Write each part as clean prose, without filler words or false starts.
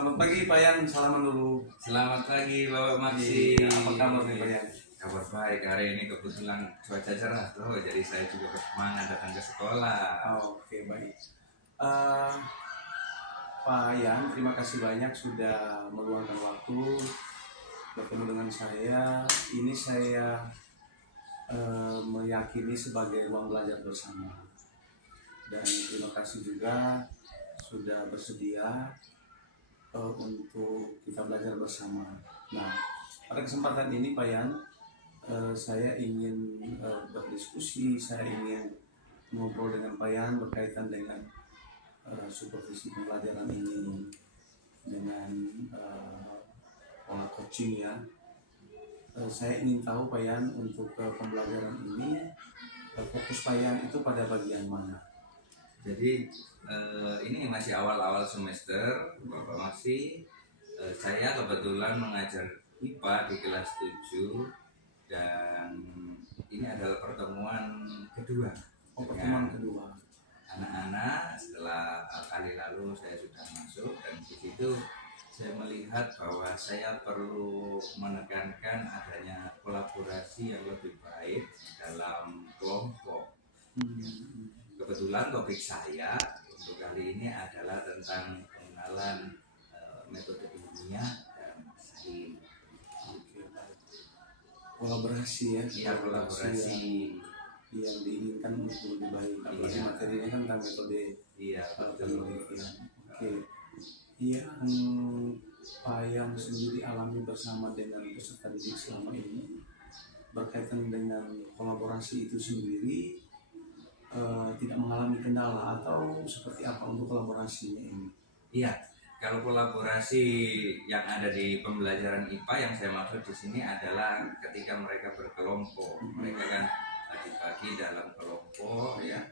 Selamat pagi Pak Yan, salaman dulu. Selamat pagi Bapak Maksi. Apa kabar nih Pak Yan? Kabar baik, hari ini kebetulan cuaca cerah tuh, jadi saya juga bersemangat datang ke sekolah. Oke, baik. Pak Yan, terima kasih banyak sudah meluangkan waktu bertemu dengan saya. Ini saya meyakini sebagai ruang belajar bersama. Dan terima kasih juga sudah bersedia untuk kita belajar bersama. Nah, pada kesempatan ini Pak Yan, saya ingin berdiskusi, saya ingin ngobrol dengan Pak Yan berkaitan dengan supervisi pembelajaran ini, dengan pola coaching ya. Saya ingin tahu Pak Yan, untuk pembelajaran ini fokus Pak Yan itu pada bagian mana? Jadi ini masih awal-awal semester Bapak Maksi. Saya kebetulan mengajar IPA di kelas 7 dan ini adalah pertemuan kedua. Pertemuan kedua. Anak-anak setelah kali lalu saya sudah masuk dan di situ saya melihat bahwa saya perlu menekankan adanya kolaborasi yang lebih baik dalam kelompok. Kebetulan topik saya untuk kali ini adalah tentang pengenalan metode ilmiah dan sains. Kolaborasi ya. Iya, kolaborasi yang diinginkan untuk lebih baik, apalagi materinya kan tentang metode penelitian. Oke. Yang Pak yang sendiri alami bersama dengan peserta didik selama ini berkaitan dengan kolaborasi itu sendiri, tidak mengalami kendala atau seperti apa untuk kolaborasinya ini? Iya, kalau kolaborasi yang ada di pembelajaran IPA yang saya maksud di sini adalah ketika mereka berkelompok, mereka kan dibagi dalam kelompok ya.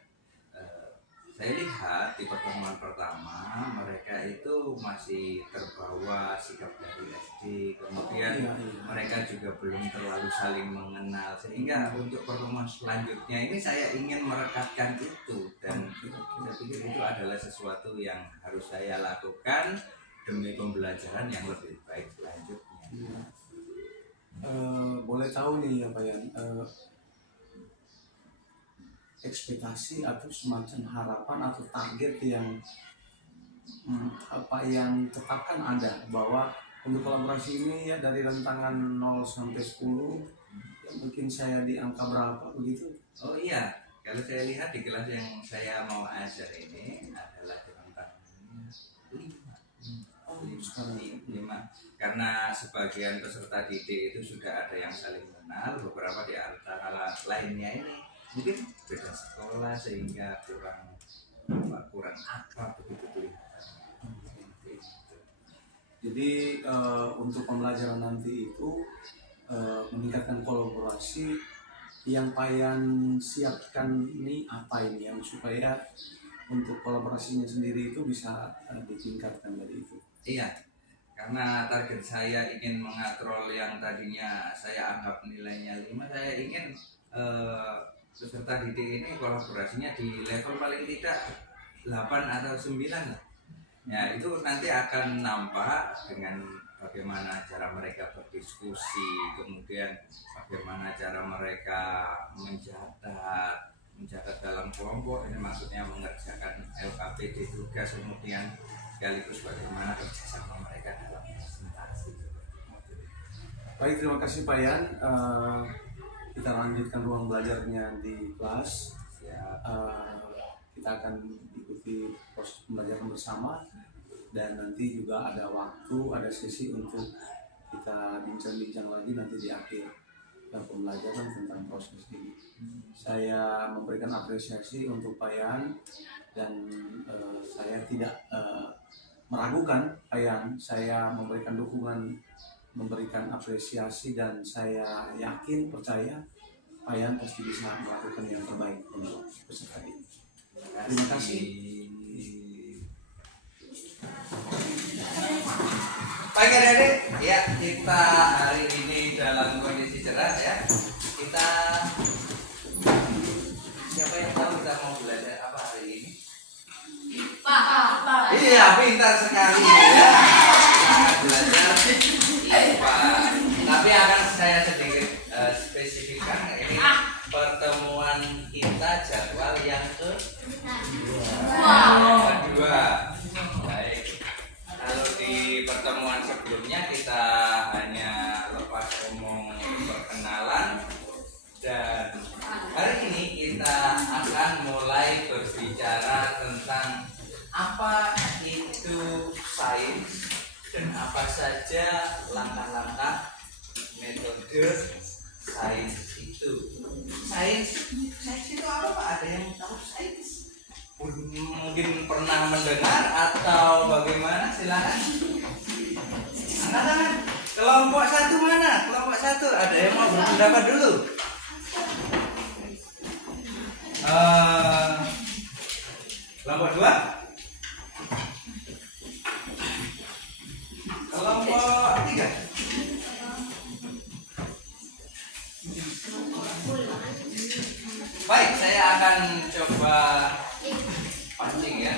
Saya lihat di pertemuan pertama mereka itu masih terbawa sikap dari SD, kemudian mereka juga belum terlalu saling mengenal, sehingga untuk pertemuan selanjutnya ini saya ingin merekatkan itu dan saya pikir itu adalah sesuatu yang harus saya lakukan demi pembelajaran yang lebih baik selanjutnya. Boleh tahu nih ya Pak Yan, ekspektasi atau semacam harapan atau target yang apa yang tetapkan ada bahwa untuk kolaborasi ini ya dari rentangan 0 sampai 10 ya mungkin saya di angka berapa begitu? Oh iya, kalau saya lihat di kelas yang saya mau ajar ini adalah di rentangannya 5. Karena sebagian peserta didik itu sudah ada yang saling kenal, beberapa di antara lainnya ini mungkin beda sekolah sehingga kurang akrab begitu. Jadi untuk pembelajaran nanti itu meningkatkan kolaborasi yang Pak Yan siapkan ini apa ini yang supaya untuk kolaborasinya sendiri itu bisa ditingkatkan dari itu? Iya, karena target saya ingin mengatrol yang tadinya saya anggap nilainya 5, saya ingin peserta didik ini kolaborasinya di level paling tidak 8 atau 9 lah. Ya, itu nanti akan nampak dengan bagaimana cara mereka berdiskusi, kemudian bagaimana cara mereka mencatat dalam kelompok, ini maksudnya mengerjakan LKPD tugas, kemudian sekaligus bagaimana kerjasama mereka dalam presentasi. Baik, terima kasih Pak Yan. Kita lanjutkan ruang belajarnya di kelas. Kita akan ikuti proses pembelajaran bersama dan nanti juga ada waktu, ada sesi untuk kita bincang-bincang lagi nanti di akhir pembelajaran tentang proses ini. Saya memberikan apresiasi untuk Pak Yan dan saya tidak meragukan Pak Yan. Saya memberikan dukungan, memberikan apresiasi dan saya yakin, percaya Pak Yan pasti bisa melakukan yang terbaik untuk peserta ini. Terima kasih. Baik adik-adik, ya kita hari ini dalam kondisi cerah ya. Kita siapa yang tahu kita mau belajar apa hari ini? Pak. Iya, pintar sekali ya. sebelumnya kita hanya lepas omong perkenalan, dan hari ini kita akan mulai berbicara tentang apa itu sains dan apa saja langkah-langkah metode sains itu. Sains itu apa Pak? Ada yang tahu sains? Mungkin pernah mendengar atau bagaimana? Silakan. Angkat tangan. Kelompok 1 mana? Kelompok 1 ada yang mau berpendapat dulu? Kelompok 2? Kelompok 3? Baik, saya akan coba pancing ya.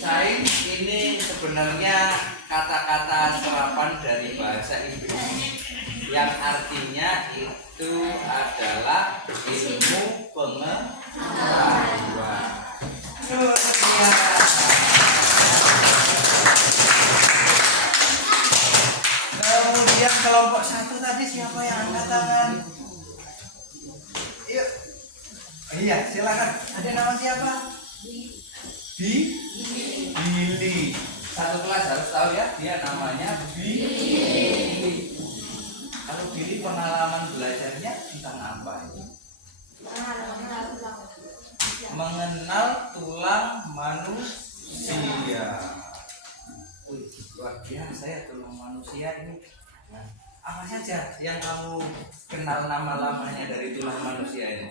Sains ini sebenarnya kata-kata serapan dari bahasa Inggris yang artinya itu adalah ilmu pengetahuan. Kemudian kelompok 1 tadi siapa yang angkat tangan? Yuk. Iya, silakan. Ada nama siapa? Billy. Satu kelas harus tahu ya, dia namanya Billy. Kalau Billy pengalaman belajarnya tentang apa ini? Mengenal tulang manusia. Luar biasa ya tulang manusia ini. Nah, apa saja yang kamu kenal nama-lamanya dari tulang manusia ini?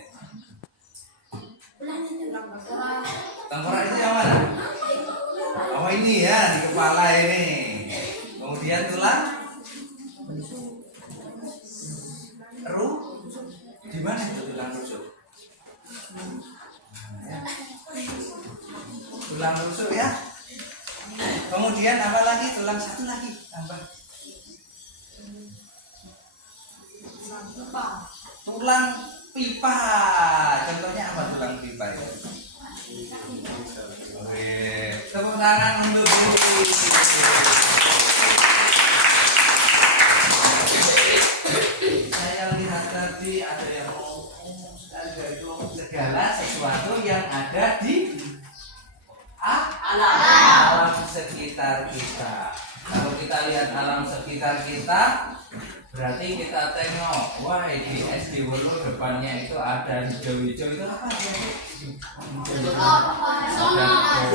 Tengkorak itu yang mana? Oh ini ya, di kepala ini. Kemudian tulang di mana itu tulang rusuk? Tulang rusuk ya. Kemudian apa lagi? Tulang 1 lagi tambah. Tulang pipa. Contohnya apa tulang pipa itu? Oke, tepuk tangan untuk Billy. Saya lihat tadi ada yang ngomong segala sesuatu yang ada di alam sekitar kita. Kalau kita lihat alam sekitar kita, berarti kita tengok, wah di SD Wolo depannya itu ada hijau-hijau, itu apa sih? Ada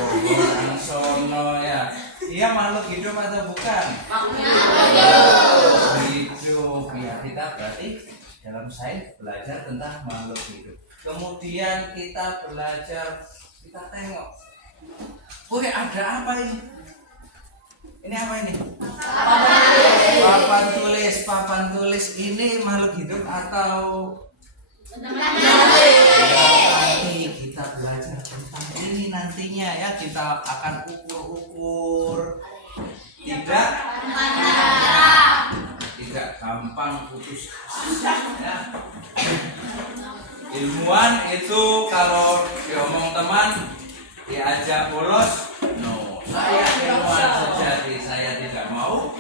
pohon sono ya. Dia makhluk hidup atau bukan? Hidup ya. Kita berarti dalam sains belajar tentang makhluk hidup. Kemudian kita belajar, kita tengok, woi ada apa ini? Ini apa ini? Papan tulis ini makhluk hidup atau nanti kita belajar tentang ini nantinya ya, kita akan ukur-ukur tidak gampang putus ya. Ilmuwan itu kalau diomong teman diajak bolos, no. Saya ilmuwan sejati, saya tidak mau.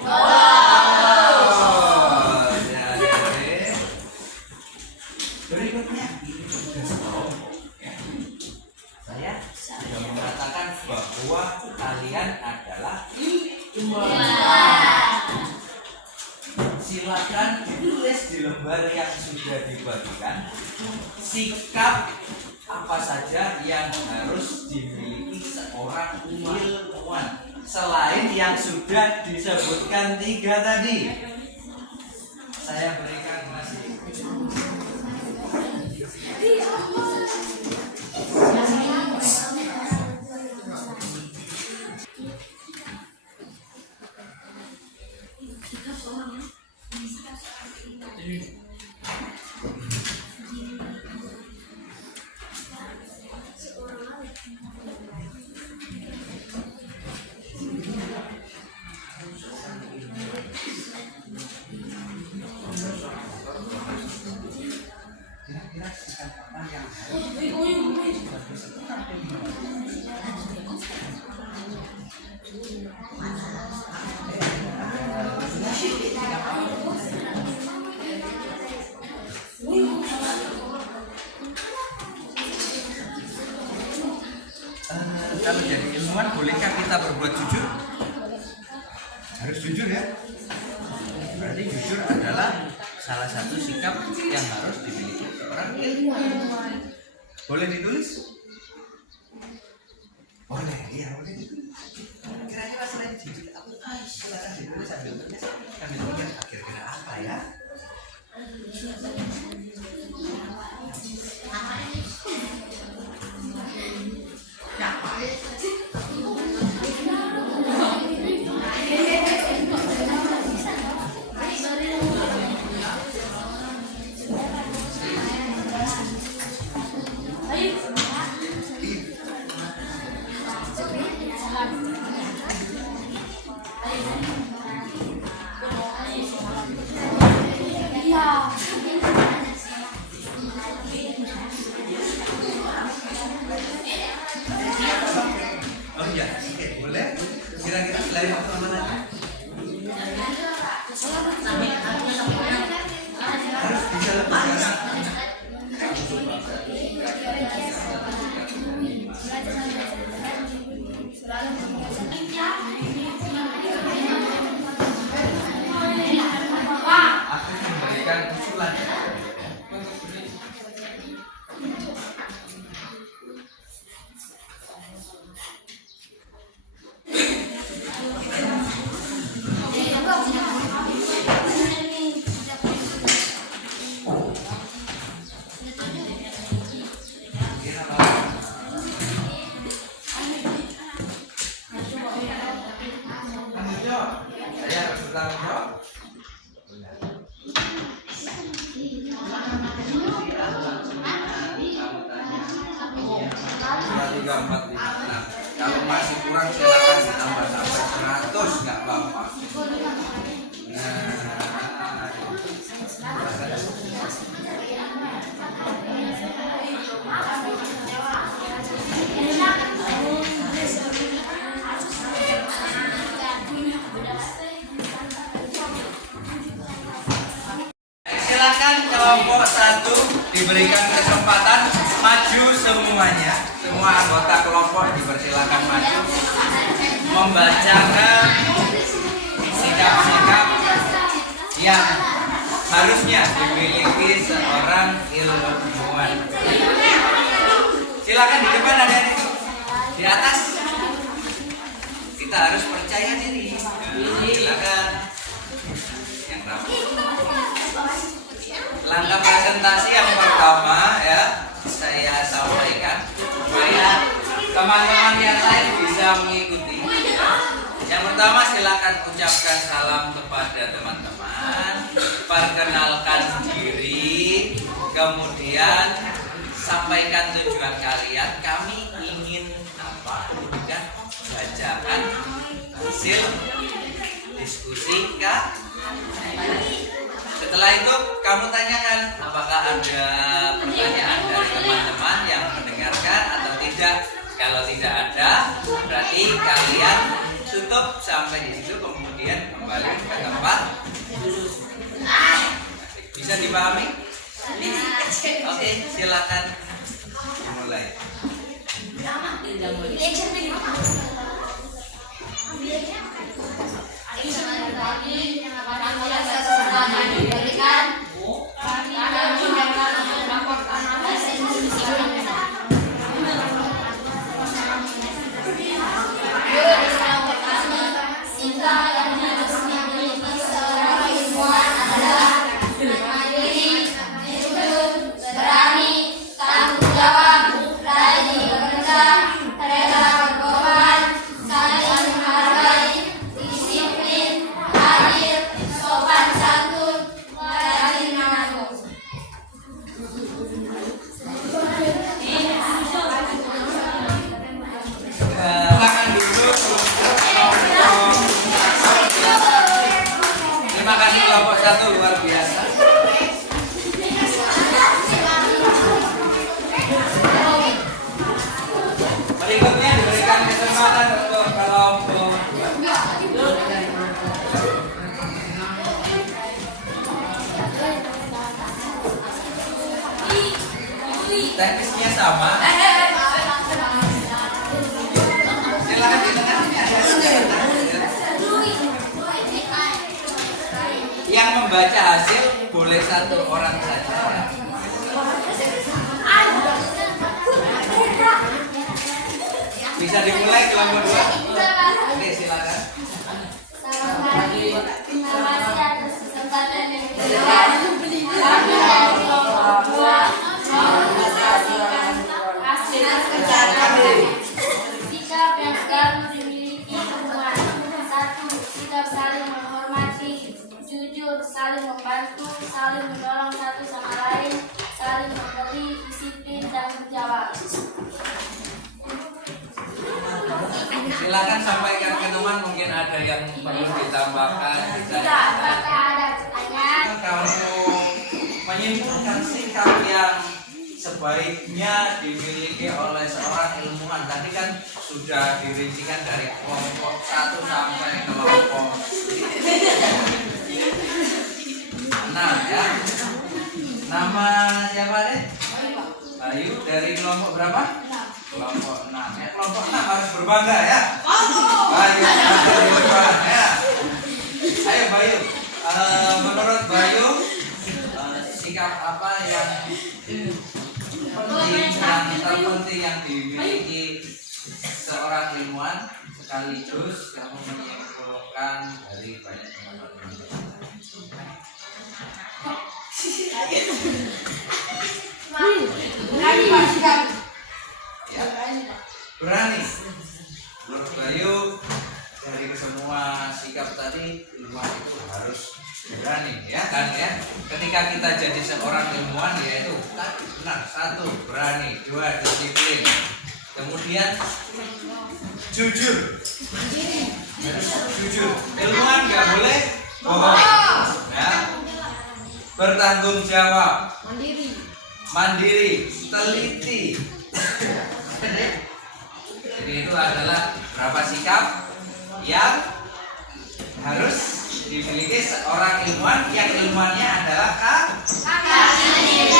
Berikutnya ini tugas kelompok ya. Saya sudah mengatakan bahwa kalian adalah ilmuwan. Silakan ditulis di lembar yang sudah dibagikan sikap apa saja yang harus dimiliki seorang ilmuwan selain yang sudah disebutkan 3 tadi. Saya berikan masih. Harus jujur ya. Berarti jujur adalah salah satu sikap yang harus dimiliki orang ilmuwan. Boleh ditulis? Boleh, iya boleh ditulis. Kira-kira selain jujur, silakan ditulis sambil tulis. Kami mikir kira-kira apa ya? Oh iya, oke, boleh. Kira-kira selain apa lagi? Harus bisa lebih. Aku memberikan usulan. Saya harus bertanggung jawab. Sudah 345. Kalau masih kurang silakan ditambah sampai 100, nggak apa-apa. Silakan kelompok 1 diberikan kesempatan maju semuanya. Semua anggota kelompok dipersilakan maju membacakan sikap-sikap yang harusnya dimiliki seorang ilmuwan. Silakan di depan ada itu di atas. Kita harus percaya diri. Silakan yang rapi. Langkah presentasi yang pertama ya saya sampaikan supaya teman-teman yang lain bisa mengikuti. Yang pertama silakan ucapkan salam kepada teman-teman, perkenalkan diri, kemudian sampaikan tujuan kalian. Kami ingin apa? Dan bacakan hasil diskusi Setelah itu kamu tanyakan apakah ada pertanyaan dari teman-teman yang mendengarkan atau tidak. Kalau tidak ada, berarti kalian tutup sampai di situ, kemudian kembali ke tempat. Bisa dipahami? Oke, silakan dimulai. Terima kasih kelompok 1, luar biasa. Berikutnya diberikan kesempatan untuk kelompok 2. Teknisnya sama. Silakan di tengah sini ada. membaca hasil boleh satu orang saja. Bisa dimulai kelompok 2. Oke, silakan. Selamat pagi. Terima kasih atas kesempatan yang diberikan. Kami dari kelompok 2 mau menyaksikan hasil kerja kami. Sikap yang selalu dimiliki semua. 1. Sikap saling menghormati, jujur, saling membantu, saling menolong satu sama lain, saling memberi, disiplin, dan menjawab. Silakan sampaikan ke teman, mungkin ada yang perlu ditambahkan. Tidak, apakah ada pertanyaan? Kalau menyimpulkan sikap yang sebaiknya dimiliki oleh seorang ilmuwan, tadi kan sudah dirincikan dari kelompok 1 sampai kelompok 6 ya. Nama siapa deh? Bayu dari kelompok berapa? Kelompok 6 ya. Kelompok 6 harus berbangga ya. Bayu ada di depan ya. Ayo Bayu, menurut Bayu sikap apa yang penting, yang terpenting yang dimiliki seorang ilmuwan sekaligus kamu menyimpulkan dari banyak teman-teman. Ya. Berani. Menurut Bayu dari semua sikap tadi ilmuwan itu harus berani ya kan ya. Ketika kita jadi seorang ilmuwan yaitu tadi benar 1 berani, 2 disiplin, kemudian jujur. Harus jujur. Ilmuwan nggak boleh bohong. Ya. Bertanggung jawab. Mandiri, teliti. Jadi itu adalah beberapa sikap yang harus dimiliki seorang ilmuwan yang ilmuannya adalah kakak sendiri.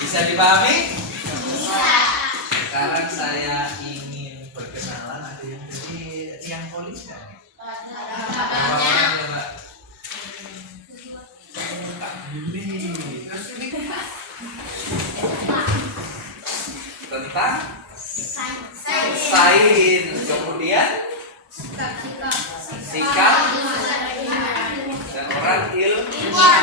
Bisa dipahami? Sekarang saya ingin berkenalan. Ada yang dari tiang polis kan? Tentang sains, kemudian sikap dan orang ilmuwan.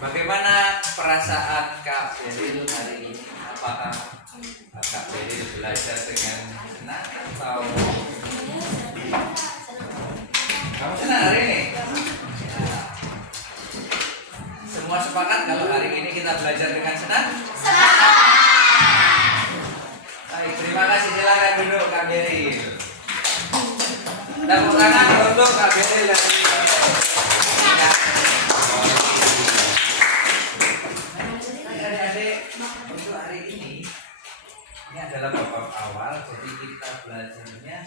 Bagaimana perasaan Kak Beril hari ini? Apakah Kak Beril belajar dengan senang atau kamu senang hari ini? Semua sepakat kalau hari ini kita belajar dengan senang? Baik, terima kasih. Silakan duduk Kak Beril. Tepuk tangan untuk Kak Beril dari adik-adik. Untuk hari ini adalah bab awal, jadi kita belajarnya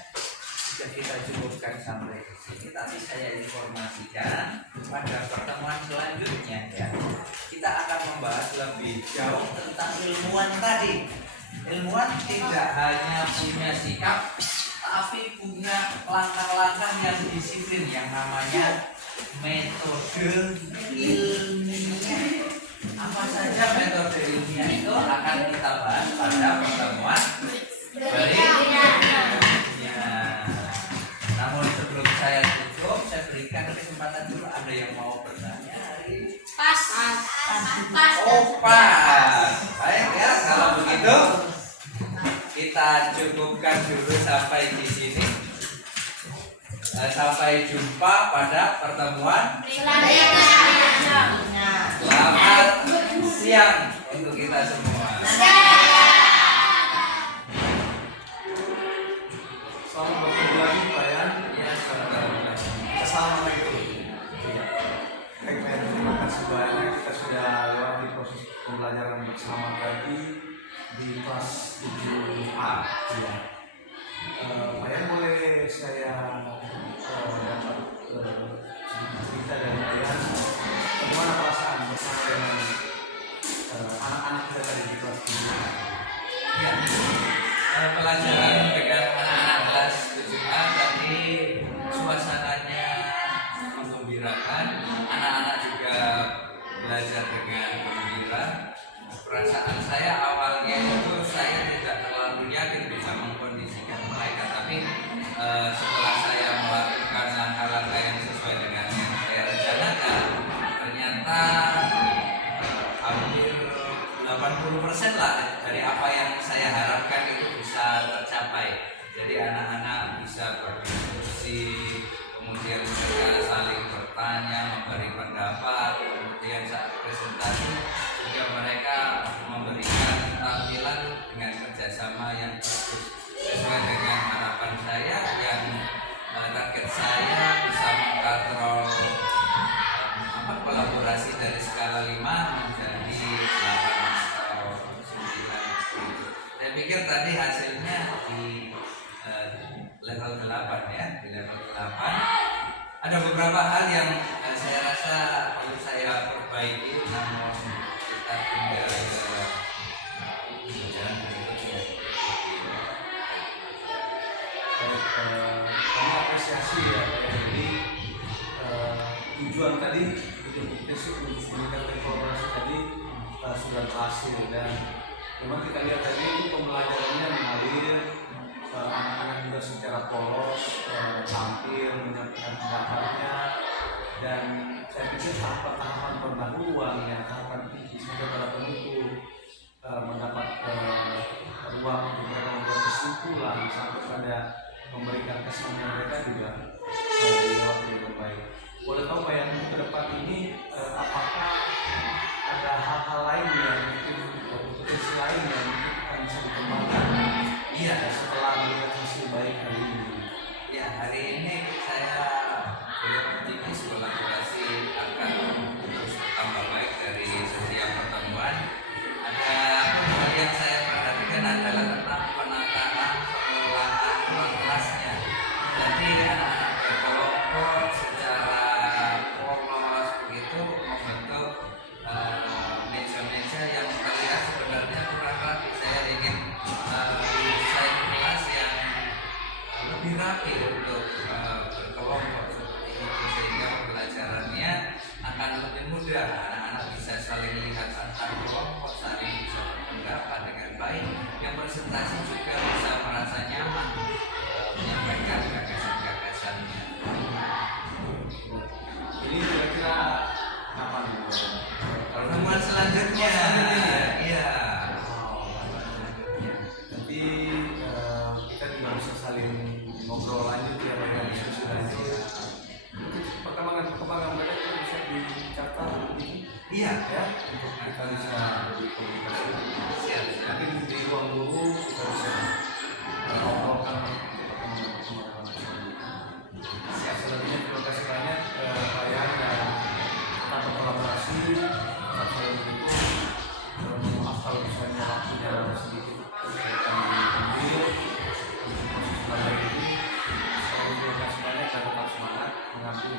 sudah kita cukupkan sampai ke sini. Tapi saya informasikan pada pertemuan selanjutnya ya, kita akan membahas lebih jauh tentang ilmuwan tadi. Ilmuwan tidak hanya punya sikap, tapi punya langkah-langkah yang disiplin yang namanya metode ilmiah. Apa saja metode ilmiah itu akan kita bahas pada pertemuan berikutnya. Namun sebelum saya tutup, saya berikan kesempatan dulu, ada yang mau bertanya hari ini? Pas. Oh pas. Baik ya, kalau begitu kita cukupkan dulu sampai di sini. Sampai jumpa pada pertemuan Selanjutnya. Selamat siang untuk kita semua. Selamat bertemu lagi Pak ya. Ya, saudara. Assalamualaikum. Baik, Pak, terima kasih banyak. Kita sudah lewati proses pembelajaran bersama tadi di kelas 7A. Ya. Pak Yan, boleh saya dapat sedikit cerita dari Pak Yan bagaimana perasaan bersama dengan anak-anak kita tadi di kelas 7A? Ya, pelajaran dengan anak-anak kelas 7A belajar dengan gembira. Perasaan saya awalnya itu saya tidak terlalu yakin bisa mengkondisikan mereka, tapi setelah saya melakukan langkah-langkah yang sesuai dengan yang saya rencanakan, ternyata hampir 80% lah dari apa yang saya harapkan itu bisa tercapai. Jadi anak-anak bisa berdiskusi, kemudian mereka saling bertanya, memberi pendapat, kemudian saat presentasi juga mereka memberikan tampilan dengan kerjasama yang bagus sesuai dengan harapan saya. Yang target saya bisa mengkontrol kolaborasi dari skala 5 menjadi 8 atau 9. Saya pikir tadi hasilnya di level 8 ya, di level 8 ada beberapa hal yang saya rasa perlu saya perbaiki, namun kita tinggal jalan berikutnya. Kami apresiasi ya Pak. Jadi tujuan tadi untuk meningkatkan kolaborasi tadi sudah berhasil, dan memang kita lihat tadi itu pembelajarannya mengalir, anak-anak juga secara polos tampil menyampaikan pendapatnya, dan saya pikir tahapan-tahapan pendahuluan ya, tahapan tinggi sampai pada penutup mendapat ruang untuk mereka membuat kesimpulan sampai pada memberikan kesan yang mereka juga dilewati dengan baik. Boleh tahu Pak, yang untuk ke depan ini apakah ada hal-hal lain yang mungkin potensi lain yang mungkin akan bisa dikembangkan? Iya, Setelah melihat hasil baik hari ini. Ya, hari ini saya optimis kolaborasi akan terus bertambah baik dari setiap pertemuan. Ada hal yang saya perhatikan adalah tentang penataan pengelolaan ruang kelasnya. Jadi anak-anak berkelompok secara polos begitu membentuk meja-meja yang terlihat sebenarnya kurang rapi. Saya ingin desain kelas yang lebih rapi untuk berkelompok seperti itu, sehingga pembelajarannya akan lebih mudah. Anak-anak bisa saling lihat antar kelompok, saling bisa berpendapat dengan baik. Yang presentasi juga bisa merasa nyaman menyampaikan gagasan-gagasannya. Ini kira-kira kapan? Pertemuan selanjutnya, iya. Nanti kita juga bisa saling ngobrol lanjut ya, Pak, diskusi lanjut. Perkembangan mereka juga bisa dicatat Iya, ya, untuk kita bisa berkomunikasi. siap. Nanti di ruang guru kita bisa ngobrolkan perkembangan selanjutnya. Siap, selanjutnya terima kasih banyak Pak Yan, dan kita berkolaborasi. Kita selalu begitu. Maaf kalau misalnya waktunya sedikit kami ambil untuk proses belajar ini. Terima kasih banyak dan tetap semangat mengambil